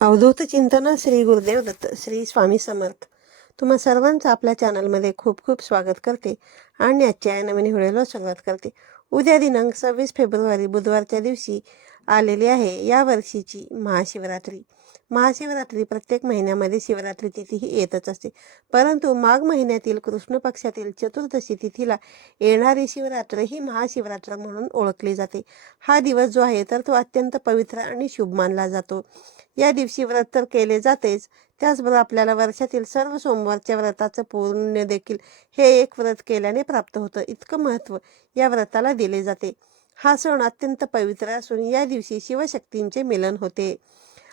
अवधूत चिंतन श्री गुरुदेव दत्त श्री स्वामी समर्थ. तुम्हा सर्वांचं आपल्या चॅनलमध्ये खूप खूप स्वागत करते आणि आजच्या या नवीन व्हिडिओला सुरुवात करते. उद्या दिनांक सव्वीस फेब्रुवारी बुधवारच्या दिवशी आलेली आहे या वर्षीची महाशिवरात्री. महाशिवरात्री प्रत्येक महिन्यामध्ये शिवरात्री तिथी ही येतच असते. परंतु माघ महिन्यातील कृष्ण पक्षातील चतुर्दशी तिथीला येणारी शिवरात्र ही महाशिवरात्र म्हणून ओळखली जाते. हा दिवस जो आहे तर तो अत्यंत पवित्र आणि शुभ मानला जातो. या दिवशी व्रत तर केले जातेच. त्याचबरोबर आपल्याला वर्षातील सर्व सोमवारच्या व्रताचं पूर्ण देखील हे एक व्रत केल्याने प्राप्त होतं. इतकं महत्त्व या व्रताला दिले जाते. हा सण अत्यंत पवित्र असून या दिवशी शिवशक्तींचे मिलन होते.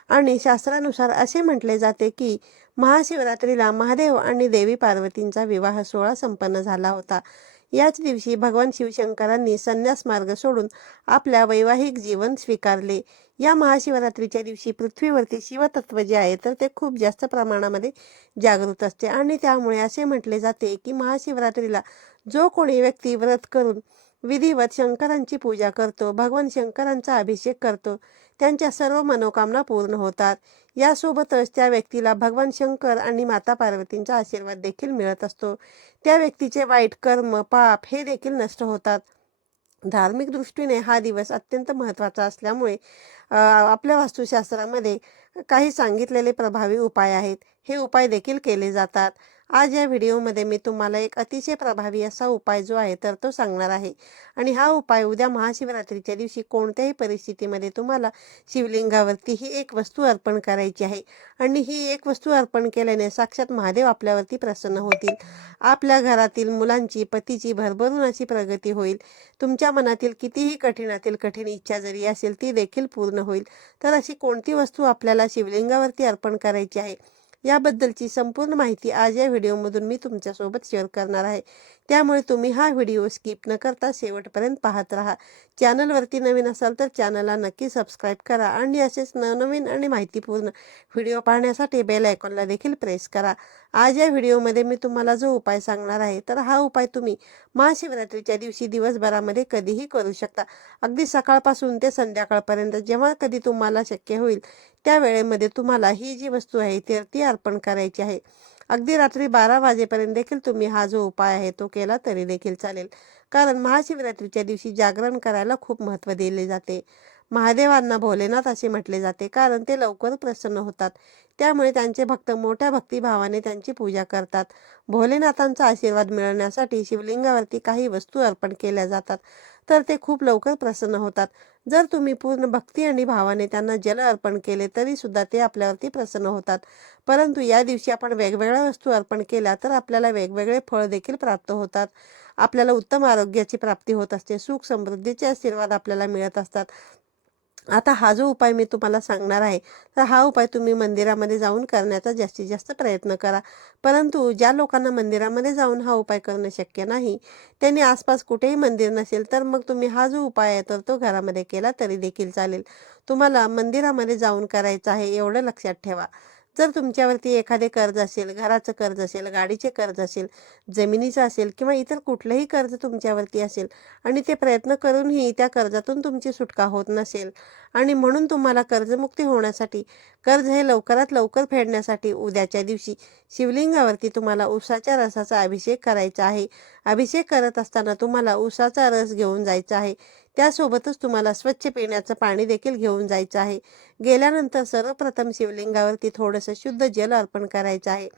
आणि शास्त्रानुसार असे म्हटले जाते की महाशिवरात्रीला महादेव आणि देवी पार्वतींचा विवाह सोहळा संपन्न झाला होता. याच दिवशी भगवान शिवशंकरांनी संन्यास मार्ग सोडून आपल्या वैवाहिक जीवन स्वीकारले. या महाशिवरात्रीच्या दिवशी पृथ्वीवरती शिवतत्व जे आहे तर ते खूप जास्त प्रमाणामध्ये जागृत असते. आणि त्यामुळे असे म्हटले जाते की महाशिवरात्रीला जो कोणी व्यक्ती व्रत करून विधिवत शंकरांची पूजा करतो भगवान शंकरांचा अभिषेक करतो त्यांच्या सर्व मनोकामना पूर्ण होतात. यासोबतच त्या व्यक्तीला भगवान शंकर आणि माता पार्वतींचा आशीर्वाद देखील मिळत असतो. त्या व्यक्तीचे वाईट कर्म पाप हे देखील नष्ट होतात. धार्मिक दृष्टीने हा दिवस अत्यंत महत्त्वाचा असल्यामुळे आपल्या वास्तुशास्त्रामध्ये काही सांगितलेले प्रभावी उपाय आहेत. हे उपाय देखील केले जातात. आज या व्हिडिओमध्ये मी तुम्हाला एक अतिशय प्रभावी असा उपाय जो आहे तर तो सांगणार आहे. आणि हा उपाय उद्या महाशिवरात्रीच्या दिवशी कोणत्याही परिस्थितीमध्ये तुम्हाला शिवलिंगावरती ही एक वस्तू अर्पण करायची आहे. आणि ही एक वस्तू अर्पण केल्याने साक्षात महादेव आपल्यावरती प्रसन्न होतील. आपल्या घरातील मुलांची पतीची भरभरून अशी प्रगती होईल. तुमच्या मनातील कितीही कठीणातील कठीण इच्छा जरी असेल ती देखील पूर्ण होईल. तर अशी कोणती वस्तू आपल्याला शिवलिंगावरती अर्पण करायची आहे? याबद्दलची संपूर्ण माहिती आज या व्हिडिओमधून मी तुमच्यासोबत शेअर करणार आहे. त्यामुळे तुम्ही हा व्हिडिओ स्किप न करता शेवटपर्यंत पाहत राहा. चॅनलवरती नवीन असाल तर चॅनलला नक्की सबस्क्राईब करा आणि असेच नवनवीन आणि माहितीपूर्ण व्हिडिओ पाहण्यासाठी बेल आयकॉनला देखील प्रेस करा. आज या व्हिडिओमध्ये मी तुम्हाला जो उपाय सांगणार आहे तर हा उपाय तुम्ही महाशिवरात्रीच्या दिवशी दिवसभरामध्ये कधीही करू शकता. अगदी सकाळपासून ते संध्याकाळपर्यंत जेव्हा कधी तुम्हाला शक्य होईल त्या वेळेमध्ये तुम्हाला ही जी वस्तू आहे ती ती अर्पण करायची आहे. अगदी रात्री बारा वाजेपर्यंत देखील तुम्ही हा जो उपाय आहे तो केला तरी देखील चालेल. कारण महाशिवरात्रीच्या दिवशी जागरण करायला खूप महत्त्व दिले जाते. महादेवांना भोलेनाथ असे म्हटले जाते कारण ते लवकर प्रसन्न होतात. त्यामुळे त्यांचे भक्त मोठ्या भक्तिभावाने त्यांची पूजा करतात. भोलेनाथांचा आशीर्वाद मिळवण्यासाठी शिवलिंगावरती काही वस्तू अर्पण केल्या जातात तर ते खूप लवकर प्रसन्न होतात. जर तुम्ही पूर्ण भक्ती आणि भावाने त्यांना जल अर्पण केले तरी सुद्धा ते आपल्यावरती प्रसन्न होतात. परंतु या दिवशी आपण वेगवेगळ्या वस्तू अर्पण केल्या तर आपल्याला वेगवेगळे फळ देखील प्राप्त होतात. आपल्याला उत्तम आरोग्याची प्राप्ती होत असते सुख समृद्धीचे आशीर्वाद आपल्याला मिळत असतात. आता हा जो उपाय मी तुम्हाला सांगणार आहे तर हा उपाय तुम्ही मंदिरामध्ये जाऊन करण्याचा जास्तीत जास्त प्रयत्न करा. परंतु ज्या लोकांना मंदिरामध्ये जाऊन हा उपाय करणं शक्य नाही त्यांनी आसपास कुठेही मंदिर नसेल तर मग तुम्ही हा जो उपाय आहे तर तो घरामध्ये केला तरी देखील चालेल. तुम्हाला मंदिरामध्ये जाऊन करायचं आहे एवढं लक्षात ठेवा. जर तुमच्यावरती एखादे कर्ज असेल घराचं कर्ज असेल गाडीचे कर्ज असेल जमिनीचं असेल किंवा इतर कुठलंही कर्ज तुमच्यावरती असेल आणि ते प्रयत्न करूनही त्या कर्जातून तुमची सुटका होत नसेल आणि म्हणून तुम्हाला कर्जमुक्ती होण्यासाठी कर्ज हे लवकरात लवकर फेडण्यासाठी उद्याच्या दिवशी शिवलिंगावरती तुम्हाला उसाच्या रसाचा अभिषेक करायचा आहे. अभिषेक करत असताना तुम्हाला उसाचा रस घेऊन जायचा आहे. त्यासोबतच तुम्हाला स्वच्छ पिण्याचं पाणी देखील घेऊन जायचं आहे. गेल्यानंतर सर्वप्रथम शिवलिंगावरती थोडंसं शुद्ध जल अर्पण करायचं आहे.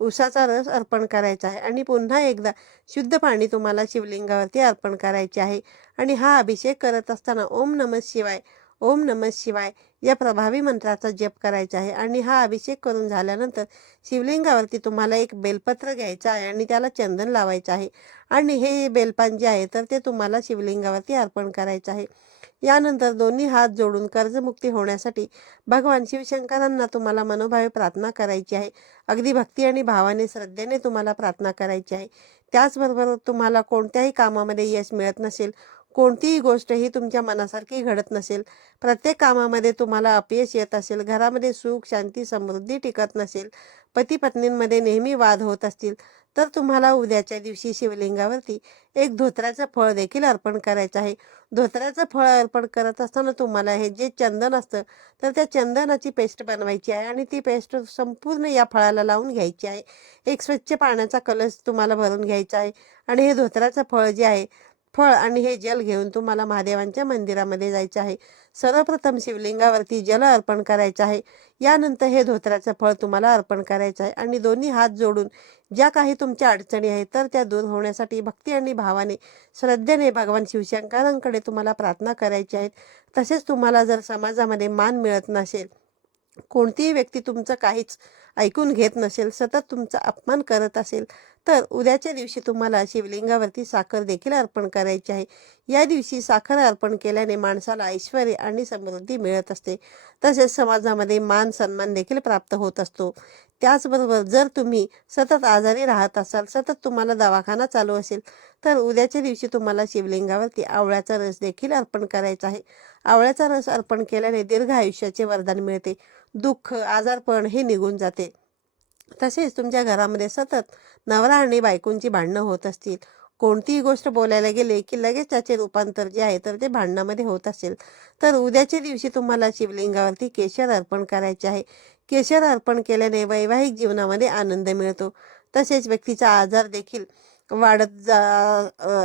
उसाचा रस अर्पण करायचा आहे आणि पुन्हा एकदा शुद्ध पाणी तुम्हाला शिवलिंगावरती अर्पण करायचे आहे. आणि हा अभिषेक करत असताना ओम नमः शिवाय ओम नमः शिवाय या प्रभावी मंत्राचा जप करायचा आहे. आणि हा अभिषेक करून झाल्यानंतर शिवलिंगावरती तुम्हाला एक बेलपत्र घ्यायचं आहे आणि त्याला चंदन लावायचं आहे. आणि हे बेलपान जे आहे तर ते तुम्हाला शिवलिंगावरती अर्पण करायचं आहे. यानंतर दोन्ही हात जोडून कर्जमुक्ती होण्यासाठी भगवान शिवशंकरांना तुम्हाला मनोभावे प्रार्थना करायची आहे. अगदी भक्ती आणि भावाने श्रद्धेने तुम्हाला प्रार्थना करायची आहे. त्याचबरोबर तुम्हाला कोणत्याही कामामध्ये यश मिळत नसेल कोणतीही गोष्ट ही तुमच्या मनासारखी घडत नसेल प्रत्येक कामामध्ये तुम्हाला अपयश येत असेल घरामध्ये सुख शांती समृद्धी टिकत नसेल पती पत्नींमध्ये नेहमी वाद होत असतील तर तुम्हाला उद्याच्या दिवशी शिवलिंगावरती एक धोत्राचं फळ देखील अर्पण करायचं आहे. धोत्राचं फळ अर्पण करत असताना तुम्हाला हे जे चंदन असतं तर त्या चंदनाची पेस्ट बनवायची आहे आणि ती पेस्ट संपूर्ण या फळाला लावून घ्यायची आहे. एक स्वच्छ पाण्याचा कलश तुम्हाला भरून घ्यायचा आहे आणि हे धोत्राचं फळ जे आहे फळ आणि हे जल घेऊन तुम्हाला महादेवांच्या मंदिरामध्ये जायचं आहे. सर्वप्रथम शिवलिंगावरती जल अर्पण करायचं आहे. यानंतर हे धोत्राचं फळ तुम्हाला अर्पण करायचं आहे आणि दोन्ही हात जोडून ज्या काही तुमच्या अडचणी आहेत तर त्या दूर होण्यासाठी भक्ती आणि भावाने श्रद्धेने भगवान शिवशंकरांकडे तुम्हाला प्रार्थना करायची आहेत तसेच तुम्हाला जर समाजामध्ये मान मिळत नसेल कोणतीही व्यक्ती तुमचं काहीच ऐकून घेत नसेल सतत तुमचा अपमान करत असेल तर उद्याच्या दिवशी तुम्हाला शिवलिंगावरती साखर देखील अर्पण करायची आहे. या दिवशी साखर अर्पण केल्याने माणसाला ऐश्वर आणि समृद्धी मिळत असते. तसेच समाजामध्ये मान सन्मान देखील प्राप्त होत असतो. त्याचबरोबर जर तुम्ही सतत आजारी राहत असाल सतत तुम्हाला दवाखाना चालू असेल तर उद्याच्या दिवशी तुम्हाला शिवलिंगावरती आवळ्याचा रस देखील अर्पण करायचा आहे. आवळ्याचा रस अर्पण केल्याने दीर्घ आयुष्याचे वरदान मिळते. दुःख आजारपण हे निघून जाते. तसेच तुमच्या घरामध्ये सतत नवरा आणि बायकोंची भांडणं होत असतील. कोणतीही गोष्ट बोलायला गेले की लगेच त्याचे रूपांतर जे आहे तर ते भांडणामध्ये होत असेल. तर उद्याच्या दिवशी तुम्हाला शिवलिंगावरती केशर अर्पण करायचे आहे. केशर अर्पण केल्याने वैवाहिक जीवनामध्ये आनंद मिळतो. तसेच व्यक्तीचा आजार देखील वाढत जा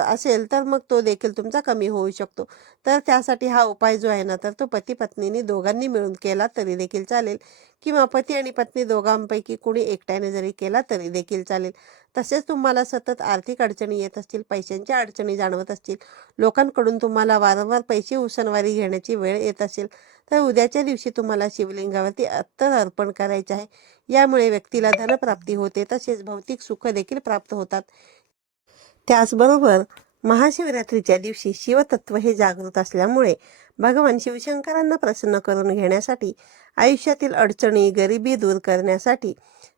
असेल तर मग तो देखील तुमचा कमी होऊ शकतो. तर त्यासाठी हा उपाय जो आहे ना तर तो पती पत्नीने दोघांनी मिळून केला तरी देखील चालेल. किंवा पती आणि पत्नी दोघांपैकी कोणी एकट्याने जरी केला तरी देखील चालेल. तसेच तुम्हाला सतत आर्थिक अडचणी येत असतील पैशांच्या अडचणी जाणवत असतील लोकांकडून तुम्हाला वारंवार पैसे उसनवारी घेण्याची वेळ येत असेल तर उद्याच्या दिवशी तुम्हाला शिवलिंगावरती अत्तर अर्पण करायचे आहे. यामुळे व्यक्तीला धनप्राप्ती होते तसेच भौतिक सुख देखील प्राप्त होतात. त्याचबरोबर महाशिवरात्रीच्या दिवशी शिवतत्व हे जागृत असल्यामुळे भगवान शिवशंकरांना प्रसन्न करून घेण्यासाठी आयुष्यातील अडचणी गरिबी दूर करण्यासाठी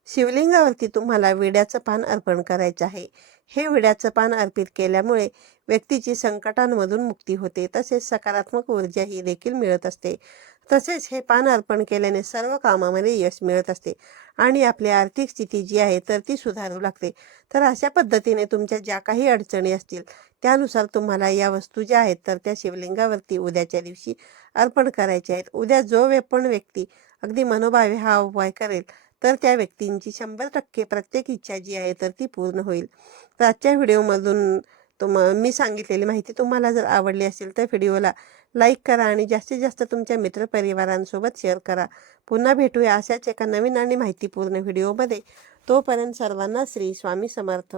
शिवलिंगावरती तुम्हाला विड्याचं पान अर्पण करायचं आहे. हे विड्याचं पान अर्पित केल्यामुळे व्यक्तीची संकटांमधून मुक्ती होते तसेच सकारात्मक ऊर्जा ही देखील मिळत असते. तसेच हे पान अर्पण केल्याने सर्व कामामध्ये यश मिळत असते आणि आपली आर्थिक स्थिती जी आहे तर ती सुधारू लागते. तर अशा पद्धतीने तुमच्या ज्या काही अडचणी असतील त्यानुसार तुम्हाला या वस्तू ज्या आहेत तर त्या शिवलिंगावरती उद्याच्या दिवशी अर्पण करायच्या आहेत. उद्या जो वे- पण व्यक्ती अगदी मनोभावे हा उपाय करेल तर त्या व्यक्तींची शंभर टक्के प्रत्येक इच्छा जी आहे तर ती पूर्ण होईल. तर आजच्या व्हिडिओमधून तुम मी सांगितलेली माहिती तुम्हाला जर आवडली असेल तर व्हिडिओला लाईक करा आणि जास्तीत जास्त तुमच्या मित्रपरिवारांसोबत शेअर करा. पुन्हा भेटूया अशाच एका नवीन आणि माहितीपूर्ण व्हिडिओमध्ये. तोपर्यंत सर्वांना श्री स्वामी समर्थ.